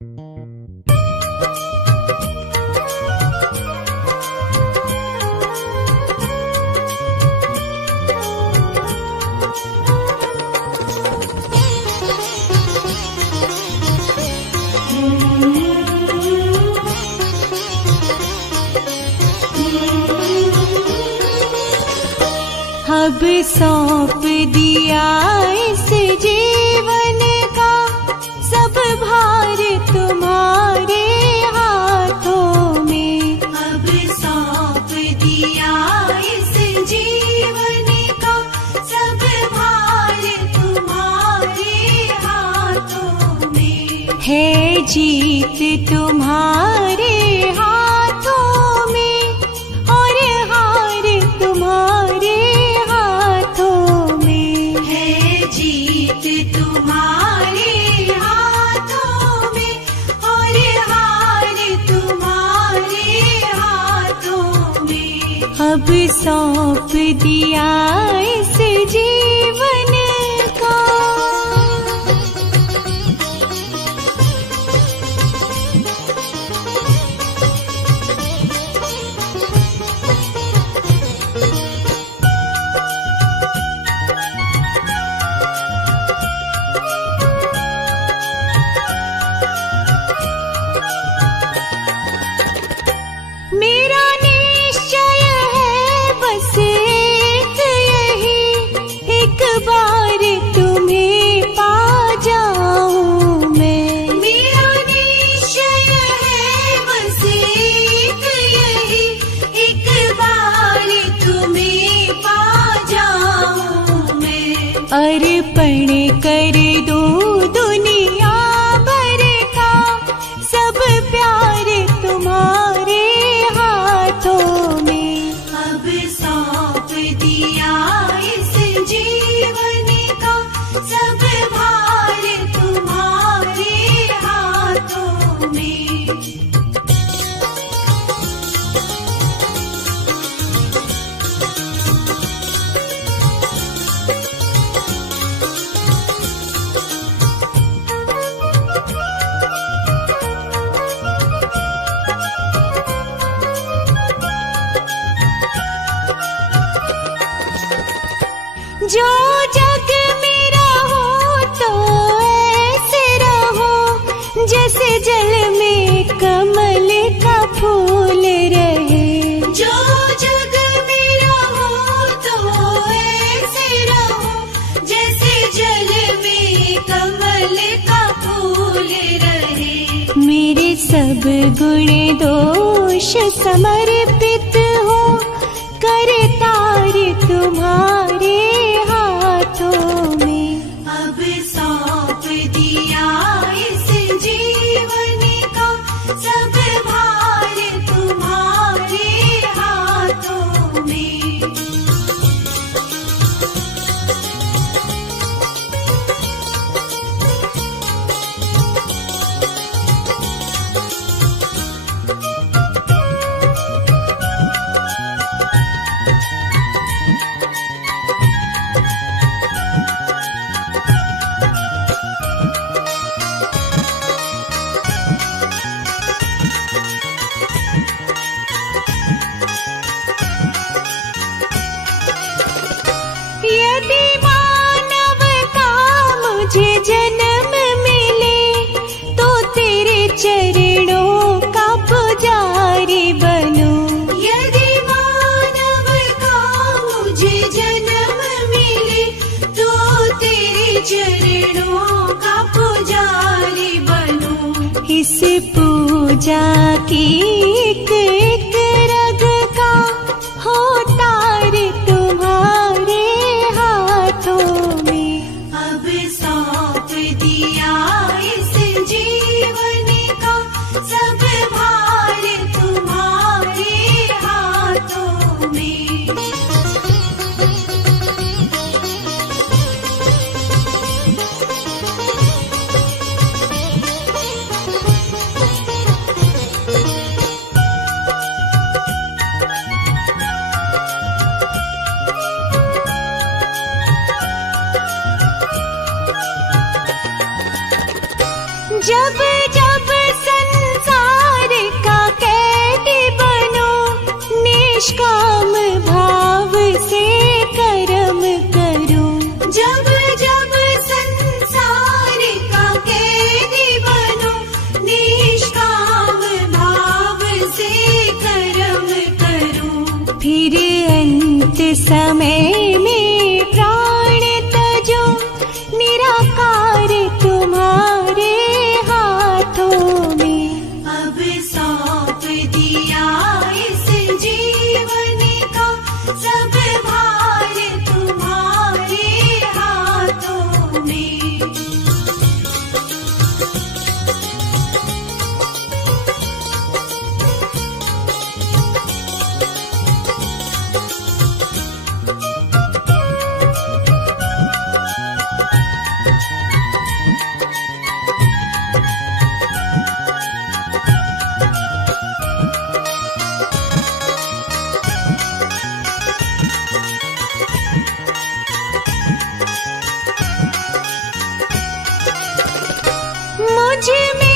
अब सौंप दिया इस जीवन का सब भार तुम्हारे हाथों में। अब सौंप दिया इस जीवन का सब भार तुम्हारे हाथों में। है जीत तुम्हारे हाथों में और हार तुम्हारे जीत तुम्हारे हाथों में और हार तुम्हारे हाथों में। अब सौंप दिया इस जीवन का। मेरा निश्चय है बस एक यही, एक बार तुम्हें पा जाऊं मैं। मेरा निश्चय है बस एक यही, एक बार तुम्हें पा जाऊं मैं। अर्पण कर दूं दुनिया भर का सब प्यार तुम्हारे हाथों में। अब सौंप दिया इस जीवन का सब भार तुम्हारे हाथों में। जो जग मेरा हो तो ऐसे रहो जैसे जल में कमल का फूल रहे। जो जग मेरा हो तो ऐसे रहो जैसे जल में कमल का फूल रहे। मेरे सब गुण दोष समर्पित हो करतार तुम्हारे हाथों में। अब सौंप दिया इस जीवन का सब भार तुम्हारे हाथों में। यदि मानव का मुझे जन्म मिले तो तेरे चरणों का पुजारी बनूं। यदि मानव का मुझे जन्म मिले तो तेरे चरणों का पुजारी बनूं। इस पूजा की एक एक रग का हो तार तुम्हारे हाथों में। अब सौंप दिया इस जीवन का सब भार तुम्हारे हाथों में। निष्काम भाव से कर्म करूं। जब जब संसार का कैदी बनूं, निष्काम भाव से कर्म करूं। फिर अंत समय में प्राण तजो, निराकार तुम्हारे हाथों में। अब सौंप दिया इस जीवन का सब भार तुम्हारे हाथों में। मुझ में